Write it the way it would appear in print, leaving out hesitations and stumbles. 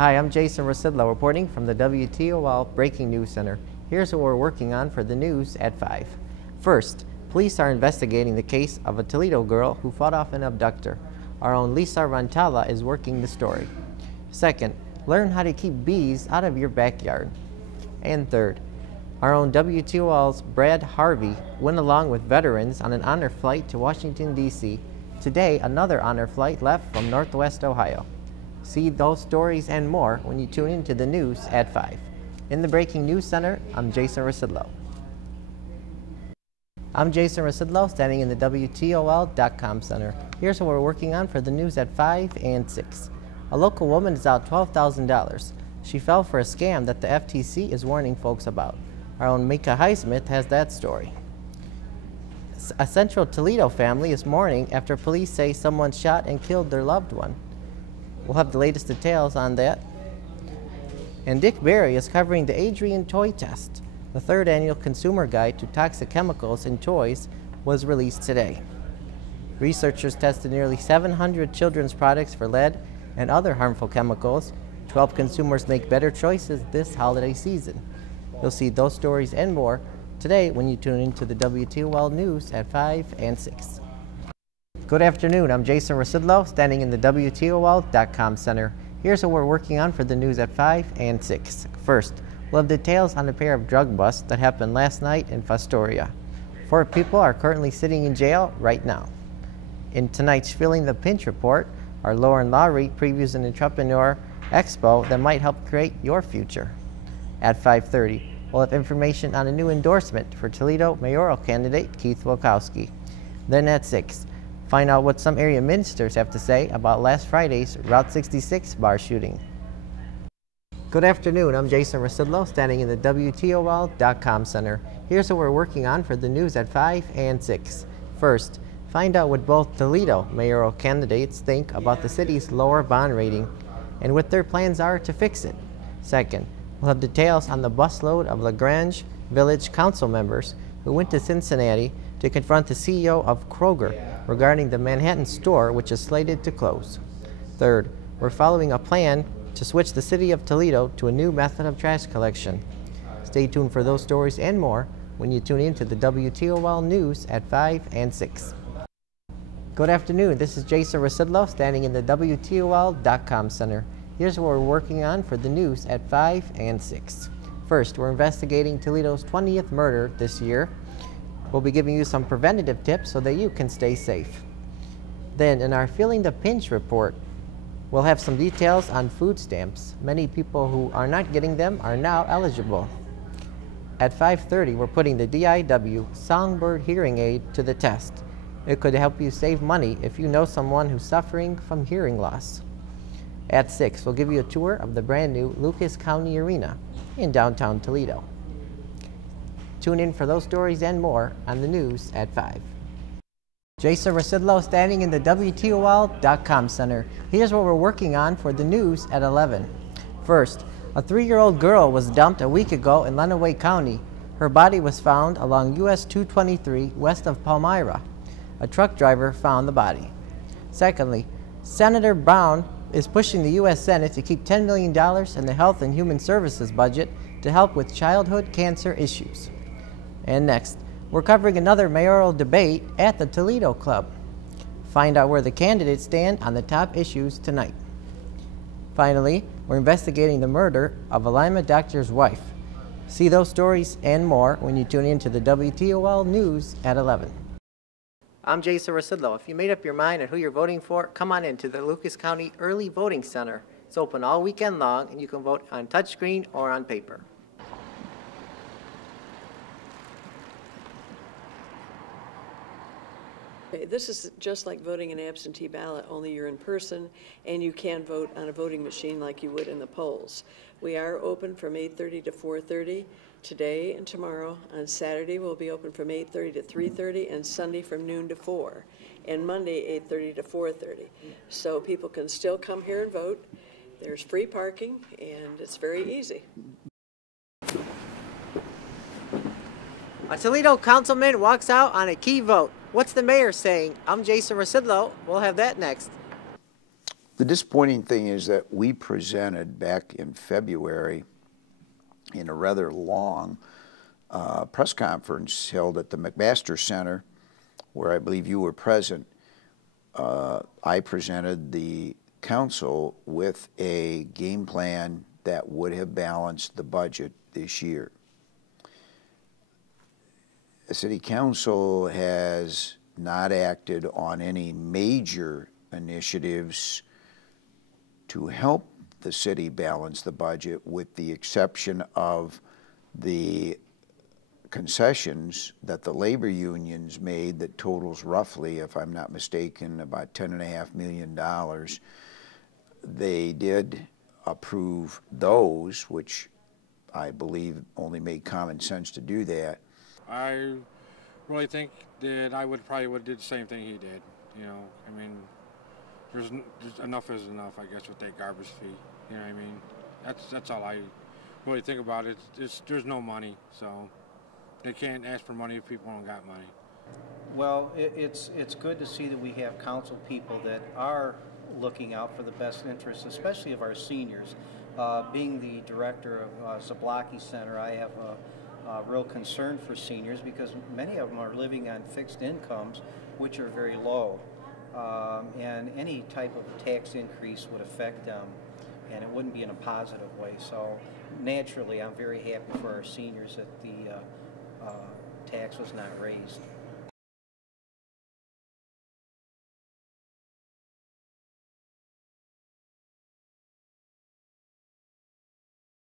Hi, I'm Jason Rzucidlo reporting from the WTOL Breaking News Center. Here's what we're working on for the news at 5. First, police are investigating the case of a Toledo girl who fought off an abductor. Our own Lisa Rantala is working the story. Second, learn how to keep bees out of your backyard. And third, our own WTOL's Brad Harvey went along with veterans on an honor flight to Washington, D.C. Today, another honor flight left from Northwest Ohio. See those stories and more when you tune into the news at 5. In the Breaking News Center, I'm Jason Rzucidlo. I'm Jason Rzucidlo, standing in the WTOL.com Center. Here's what we're working on for the news at 5 and 6. A local woman is out $12,000. She fell for a scam that the FTC is warning folks about. Our own Mika Highsmith has that story. A Central Toledo family is mourning after police say someone shot and killed their loved one. We'll have the latest details on that. And Dick Berry is covering the Adrian Toy Test. The third annual consumer guide to toxic chemicals in toys was released today. Researchers tested nearly 700 children's products for lead and other harmful chemicals to help consumers make better choices this holiday season. You'll see those stories and more today when you tune into the WTOL News at 5 and 6. Good afternoon, I'm Jason Rzucidlo, standing in the WTOL.com Center. Here's what we're working on for the news at 5 and 6. First, we'll have details on a pair of drug busts that happened last night in Fostoria. 4 people are currently sitting in jail right now. In tonight's Feeling the Pinch report, our Lauren Lowry previews an entrepreneur expo that might help create your future. At 5:30, we'll have information on a new endorsement for Toledo mayoral candidate Keith Wilkowski. Then at 6, find out what some area ministers have to say about last Friday's Route 66 bar shooting. Good afternoon, I'm Jason Rzucidlo, standing in the WTOL.com Center. Here's what we're working on for the news at 5 and 6. First, find out what both Toledo mayoral candidates think about the city's lower bond rating and what their plans are to fix it. Second, we'll have details on the busload of LaGrange Village Council members who went to Cincinnati to confront the CEO of Kroger regarding the Manhattan store, which is slated to close. Third, we're following a plan to switch the city of Toledo to a new method of trash collection. Stay tuned for those stories and more when you tune in to the WTOL News at 5 and 6. Good afternoon, this is Jason Rzucidlo, standing in the WTOL.com Center. Here's what we're working on for the news at 5 and 6. First, we're investigating Toledo's 20th murder this year. We'll be giving you some preventative tips so that you can stay safe. Then, in our Feeling the Pinch report, we'll have some details on food stamps. Many people who are not getting them are now eligible. At 5:30, we're putting the DIW Songbird Hearing Aid to the test. It could help you save money if you know someone who's suffering from hearing loss. At 6, we'll give you a tour of the brand new Lucas County Arena in downtown Toledo. Tune in for those stories and more on the news at 5. Jason Rzucidlo, standing in the WTOL.com Center. Here's what we're working on for the news at 11. First, a 3-year-old girl was dumped a week ago in Lenawee County. Her body was found along US 223 west of Palmyra. A truck driver found the body. Secondly, Senator Brown is pushing the U.S. Senate to keep $10 million in the Health and Human Services budget to help with childhood cancer issues. And next, we're covering another mayoral debate at the Toledo Club. Find out where the candidates stand on the top issues tonight. Finally, we're investigating the murder of a Lima doctor's wife. See those stories and more when you tune in to the WTOL News at 11. I'm Jason Rzucidlo. If you made up your mind on who you're voting for, come on in to the Lucas County Early Voting Center. It's open all weekend long, and you can vote on touchscreen or on paper. This is just like voting an absentee ballot, only you're in person and you can vote on a voting machine like you would in the polls. We are open from 8:30 to 4:30 today and tomorrow. On Saturday we'll be open from 8:30 to 3:30 and Sunday from noon to 4, and Monday 8:30 to 4:30. So people can still come here and vote. There's free parking and it's very easy. A Toledo councilman walks out on a key vote. What's the mayor saying? I'm Jason Rzucidlo. We'll have that next. The disappointing thing is that we presented back in February in a rather long press conference held at the McMaster Center, where I believe you were present. I presented the council with a game plan that would have balanced the budget this year. The City Council has not acted on any major initiatives to help the city balance the budget, with the exception of the concessions that the labor unions made that totals roughly, if I'm not mistaken, about $10.5 million. They did approve those, which I believe only made common sense to do that. I really think that I probably would have did the same thing he did. You know, I mean, there's enough is enough, I guess, with that garbage fee. You know what I mean? That's all I really think about it. There's no money, so they can't ask for money if people don't got money. Well, it's good to see that we have council people that are looking out for the best interests, especially of our seniors. Being the director of Zablocki Center, I have a real concern for seniors because many of them are living on fixed incomes, which are very low. And any type of tax increase would affect them, and it wouldn't be in a positive way. So naturally, I'm very happy for our seniors that the tax was not raised.